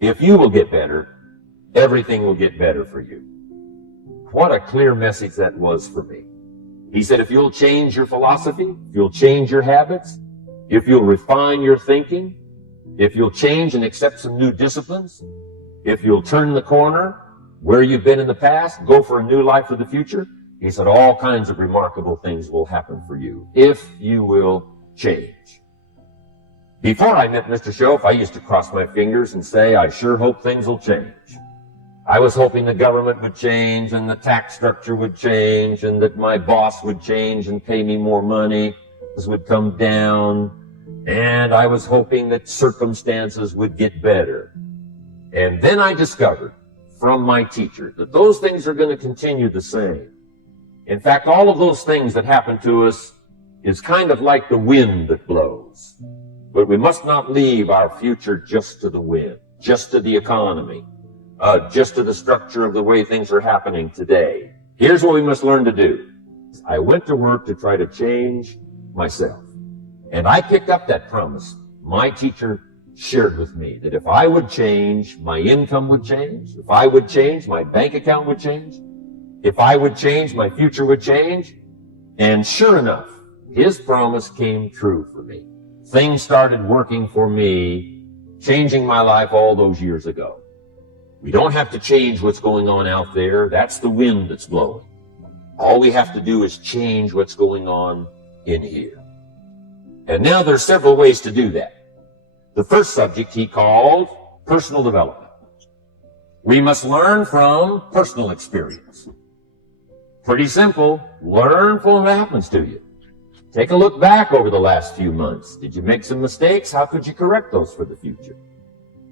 If you will get better, everything will get better for you. What a clear message that was for me. He said, if you'll change your philosophy, if you'll change your habits, if you'll refine your thinking, if you'll change and accept some new disciplines, if you'll turn the corner where you've been in the past, go for a new life for the future, he said all kinds of remarkable things will happen for you if you will change. Before I met Mr. Shoaff, I used to cross my fingers and say, I sure hope things will change. I was hoping the government would change and the tax structure would change and that my boss would change and pay me more money, this would come down, and I was hoping that circumstances would get better. And then I discovered from my teacher that those things are going to continue the same. In fact, all of those things that happen to us is kind of like the wind that blows. But we must not leave our future just to the wind, just to the economy, just to the structure of the way things are happening today. Here's what we must learn to do. I went to work to try to change myself. And I picked up that promise. My teacher shared with me that if I would change, my income would change. If I would change, my bank account would change. If I would change, my future would change. And sure enough, his promise came true for me. Things started working for me, changing my life all those years ago. We don't have to change what's going on out there. That's the wind that's blowing. All we have to do is change what's going on in here. And now there's several ways to do that. The first subject he called personal development. We must learn from personal experience. Pretty simple. Learn from what happens to you. Take a look back over the last few months. Did you make some mistakes? How could you correct those for the future?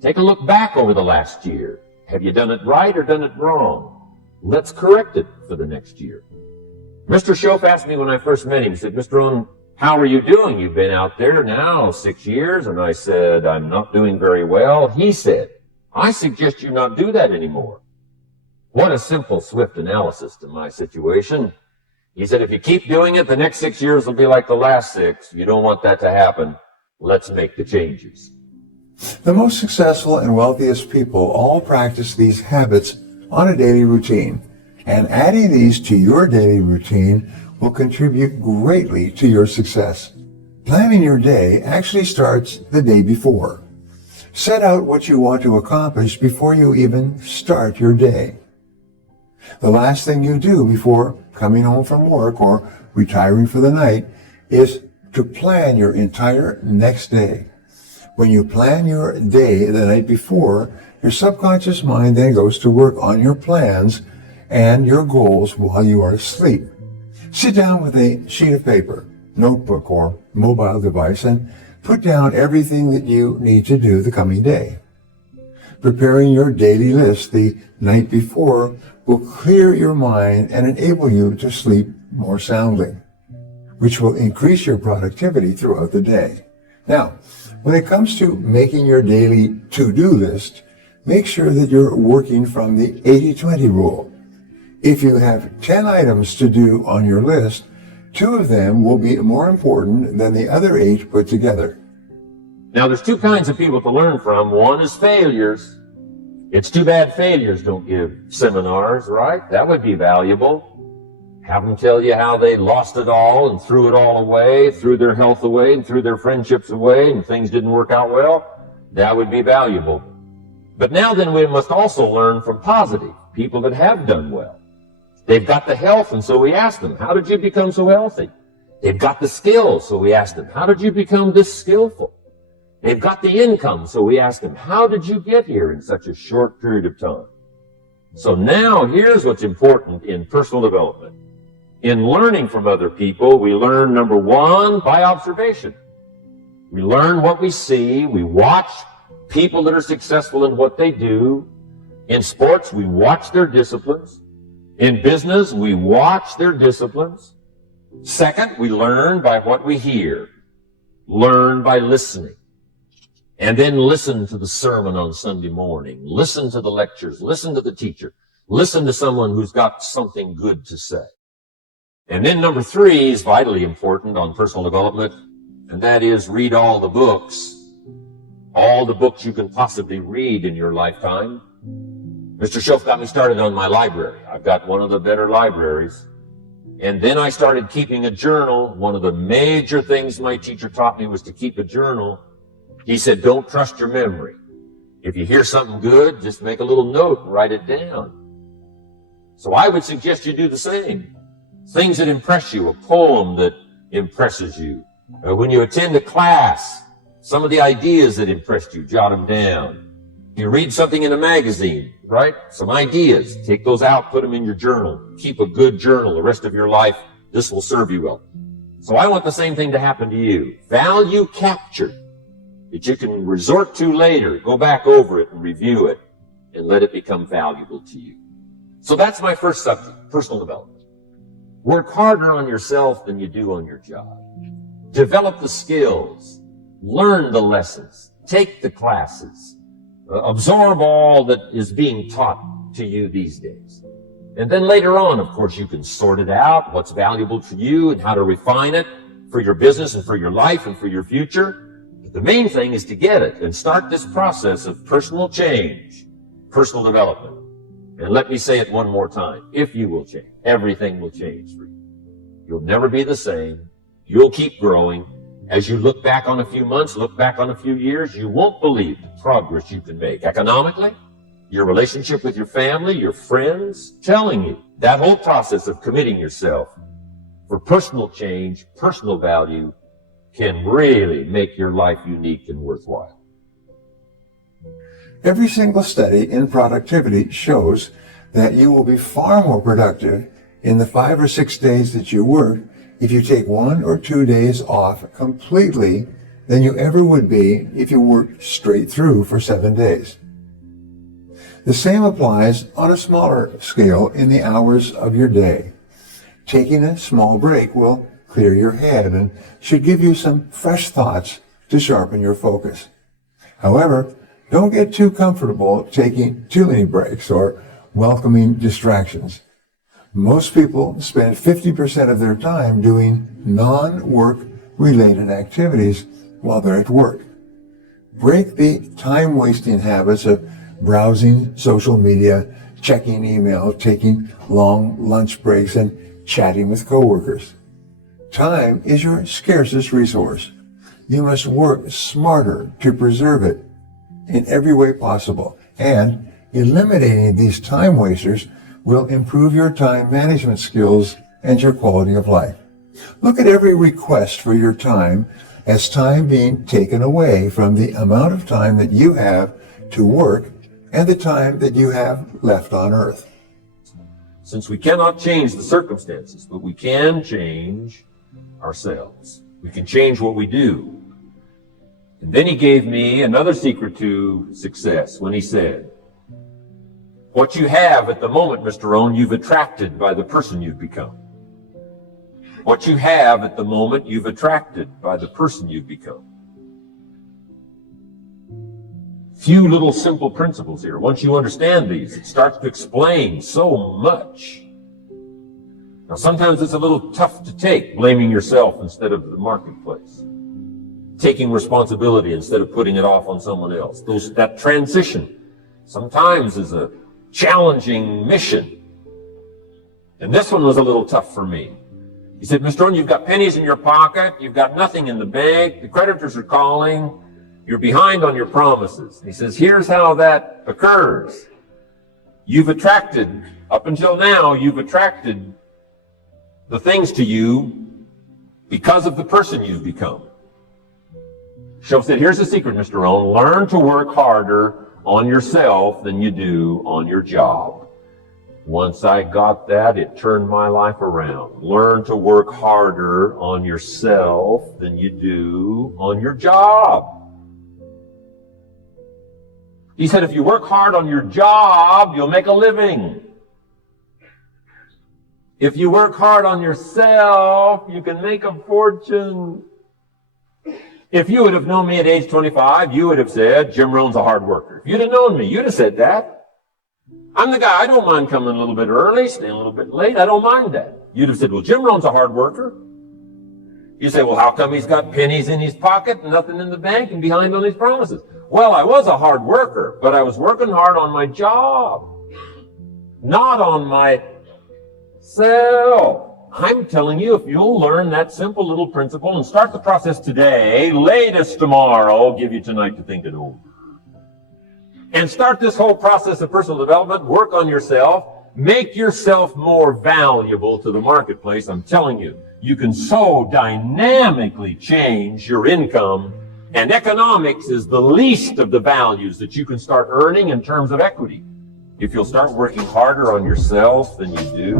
Take a look back over the last year. Have you done it right or done it wrong? Let's correct it for the next year. Mr. Shoaff asked me when I first met him, he said, Mr. Rohn, how are you doing? You've been out there now 6 years. And I said, I'm not doing very well. He said, I suggest you not do that anymore. What a simple, swift analysis to my situation. He said, if you keep doing it, the next 6 years will be like the last 6. You don't want that to happen. Let's make the changes. The most successful and wealthiest people all practice these habits on a daily routine. And adding these to your daily routine will contribute greatly to your success. Planning your day actually starts the day before. Set out what you want to accomplish before you even start your day. The last thing you do before coming home from work or retiring for the night is to plan your entire next day. When you plan your day the night before, your subconscious mind then goes to work on your plans and your goals while you are asleep. Sit down with a sheet of paper, notebook, or mobile device and put down everything that you need to do the coming day. Preparing your daily list the night before will clear your mind and enable you to sleep more soundly, which will increase your productivity throughout the day. Now, when it comes to making your daily to-do list, make sure that you're working from the 80-20 rule. If you have 10 items to do on your list, 2 of them will be more important than the other 8 put together. Now, there's 2 kinds of people to learn from. One is failures. It's too bad failures don't give seminars, right? That would be valuable. Have them tell you how they lost it all and threw it all away, threw their health away and threw their friendships away and things didn't work out well. That would be valuable. But now then we must also learn from positive people that have done well. They've got the health, and so we ask them, how did you become so healthy? They've got the skills, so we ask them, how did you become this skillful? They've got the income, so we ask them, how did you get here in such a short period of time? So now here's what's important in personal development. In learning from other people, we learn, number 1, by observation. We learn what we see. We watch people that are successful in what they do. In sports, we watch their disciplines. In business, we watch their disciplines. Second, we learn by what we hear. Learn by listening. And then listen to the sermon on Sunday morning. Listen to the lectures. Listen to the teacher. Listen to someone who's got something good to say. And then number 3 is vitally important on personal development, and that is read all the books. all the books you can possibly read in your lifetime. Mr. Shelf got me started on my library. I've got one of the better libraries. And then I started keeping a journal. One of the major things my teacher taught me was to keep a journal. He said, don't trust your memory. If you hear something good, just make a little note and write it down. So I would suggest you do the same. Things that impress you, a poem that impresses you. When you attend a class, some of the ideas that impressed you, jot them down. You read something in a magazine, right? Some ideas. Take those out, put them in your journal. Keep a good journal the rest of your life. This will serve you well. So I want the same thing to happen to you. Value captured that you can resort to later. Go back over it and review it and let it become valuable to you. So that's my first subject, personal development. Work harder on yourself than you do on your job. Develop the skills. Learn the lessons. Take the classes. Absorb all that is being taught to you these days. And then later on, of course, you can sort it out, what's valuable to you and how to refine it for your business and for your life and for your future. But the main thing is to get it and start this process of personal change, personal development. And let me say it one more time. If you will change, everything will change for you. You'll never be the same. You'll keep growing. As you look back on a few months, look back on a few years, you won't believe the progress you can make economically, your relationship with your family, your friends, telling you that whole process of committing yourself for personal change, personal value can really make your life unique and worthwhile. Every single study in productivity shows that you will be far more productive in the 5 or 6 days that you work if you take 1 or 2 days off completely than you ever would be if you worked straight through for 7 days. The same applies on a smaller scale in the hours of your day. Taking a small break will clear your head and should give you some fresh thoughts to sharpen your focus. However, don't get too comfortable taking too many breaks or welcoming distractions. Most people spend 50% of their time doing non-work related activities while they're at work. Break the time-wasting habits of browsing social media, checking email, taking long lunch breaks, and chatting with coworkers. Time is your scarcest resource. You must work smarter to preserve it in every way possible, and eliminating these time wasters will improve your time management skills and your quality of life. Look at every request for your time as time being taken away from the amount of time that you have to work and the time that you have left on earth. Since we cannot change the circumstances, but we can change ourselves. We can change what we do. And then he gave me another secret to success when he said, what you have at the moment, Mr. Rohn, you've attracted by the person you've become. What you have at the moment, you've attracted by the person you've become. Few little simple principles here. Once you understand these, it starts to explain so much. Now, sometimes it's a little tough to take, blaming yourself instead of the marketplace. Taking responsibility instead of putting it off on someone else. That transition sometimes is a challenging mission. And this one was a little tough for me. He said, Mr. Rohn, you've got pennies in your pocket, you've got nothing in the bank, the creditors are calling, you're behind on your promises. He says, here's how that occurs. You've attracted, up until now, you've attracted the things to you because of the person you've become. Shelf said, here's the secret, Mr. Rohn. Learn to work harder on yourself than you do on your job. Once I got that, it turned my life around. Learn to work harder on yourself than you do on your job. He said, if you work hard on your job, you'll make a living. If you work hard on yourself, you can make a fortune. If you would have known me at age 25, you would have said, Jim Rohn's a hard worker. If you'd have known me, you'd have said that. I'm the guy, I don't mind coming a little bit early, staying a little bit late. I don't mind that. You'd have said, well, Jim Rohn's a hard worker. You say, well, how come he's got pennies in his pocket and nothing in the bank and behind on his promises? Well, I was a hard worker, but I was working hard on my job, not on myself. I'm telling you, if you'll learn that simple little principle and start the process today, latest tomorrow, give you tonight to think it over. And start this whole process of personal development, work on yourself, make yourself more valuable to the marketplace. I'm telling you, you can so dynamically change your income, and economics is the least of the values that you can start earning in terms of equity if you'll start working harder on yourself than you do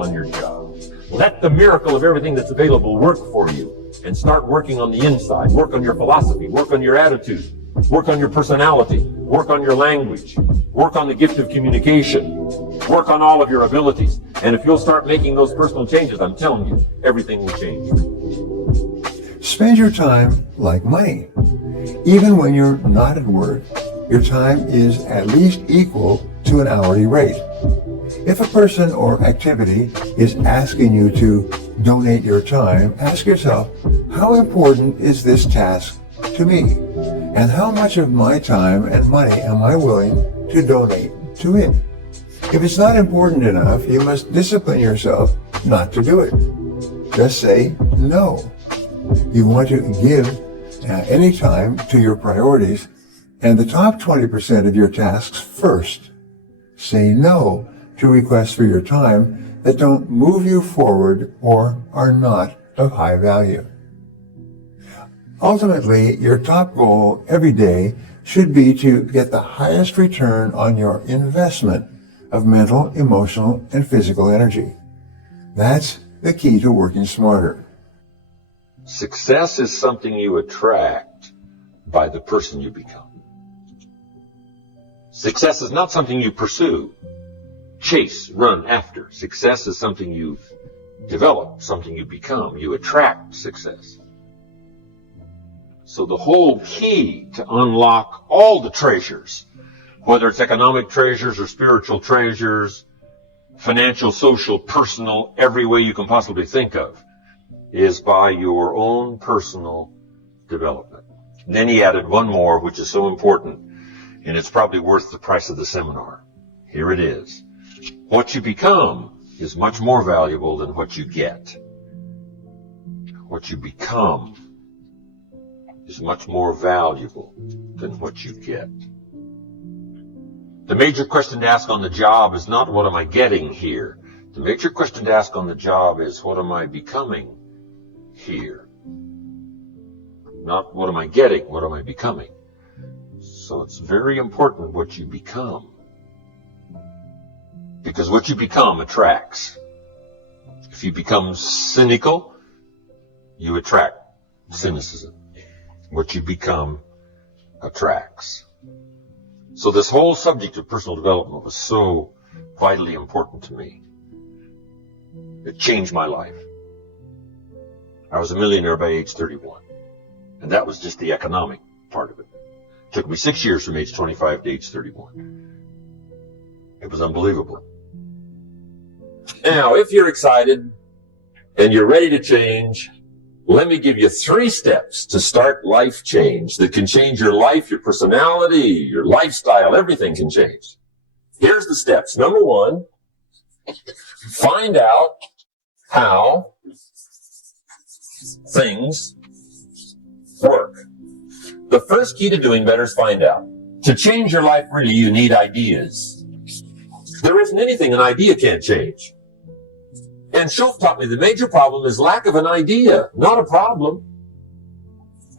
on your job. Let the miracle of everything that's available work for you, and start working on the inside. Work on your philosophy, work on your attitude, work on your personality, work on your language, work on the gift of communication, work on all of your abilities. And if you'll start making those personal changes, I'm telling you, everything will change. Spend your time like money. Even when you're not at work, your time is at least equal to an hourly rate. If a person or activity is asking you to donate your time, ask yourself, how important is this task to me? And how much of my time and money am I willing to donate to it? If it's not important enough, you must discipline yourself not to do it. Just say no. You want to give any time to your priorities and the top 20% of your tasks first. Say no to requests for your time that don't move you forward or are not of high value. Ultimately, your top goal every day should be to get the highest return on your investment of mental, emotional, and physical energy. That's the key to working smarter. Success is something you attract by the person you become. Success is not something you pursue, chase, run after. Success is something you develop, something you become. You attract success. So the whole key to unlock all the treasures, whether it's economic treasures or spiritual treasures, financial, social, personal, every way you can possibly think of, is by your own personal development. And then he added one more, which is so important, and it's probably worth the price of the seminar. Here it is. What you become is much more valuable than what you get. What you become is much more valuable than what you get. The major question to ask on the job is not what am I getting here. The major question to ask on the job is what am I becoming here? Not what am I getting, what am I becoming? So it's very important what you become. Because what you become attracts. If you become cynical, you attract cynicism. What you become attracts. So this whole subject of personal development was so vitally important to me. It changed my life. I was a millionaire by age 31. And that was just the economic part of it. It took me 6 years from age 25 to age 31. It was unbelievable. Now, if you're excited and you're ready to change, let me give you 3 steps to start life change that can change your life, your personality, your lifestyle, everything can change. Here's the steps. Number 1, find out how things work. The first key to doing better is find out. To change your life, really, you need ideas. There isn't anything an idea can't change. And Schultz taught me the major problem is lack of an idea, not a problem.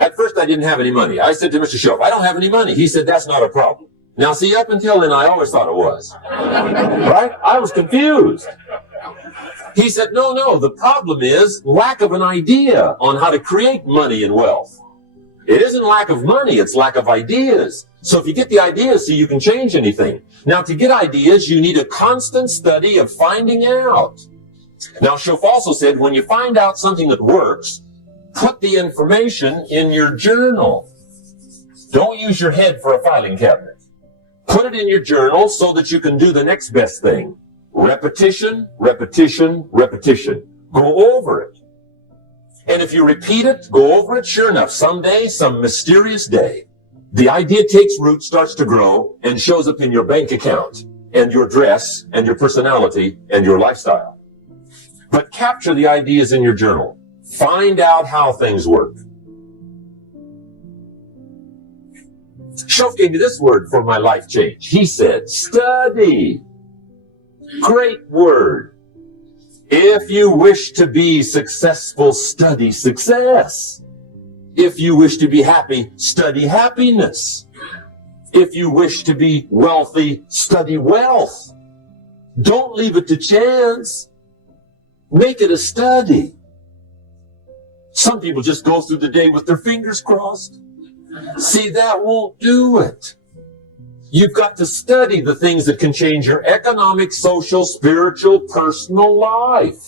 At first, I didn't have any money. I said to Mr. Schultz, I don't have any money. He said, that's not a problem. Now, see, up until then, I always thought it was. Right? I was confused. He said, no, the problem is lack of an idea on how to create money and wealth. It isn't lack of money, it's lack of ideas. So if you get the ideas, see, you can change anything. Now, to get ideas, you need a constant study of finding out. Now, Schultz also said, when you find out something that works, put the information in your journal. Don't use your head for a filing cabinet. Put it in your journal so that you can do the next best thing. Repetition, repetition, repetition. Go over it. And if you repeat it, go over it, sure enough, someday, some mysterious day, the idea takes root, starts to grow, and shows up in your bank account, and your dress, and your personality, and your lifestyle. But capture the ideas in your journal. Find out how things work. Shof gave me this word for my life change. He said, study. Great word. If you wish to be successful, study success. If you wish to be happy, study happiness. If you wish to be wealthy, study wealth. Don't leave it to chance. Make it a study. Some people just go through the day with their fingers crossed. See, that won't do it. You've got to study the things that can change your economic, social, spiritual, personal life.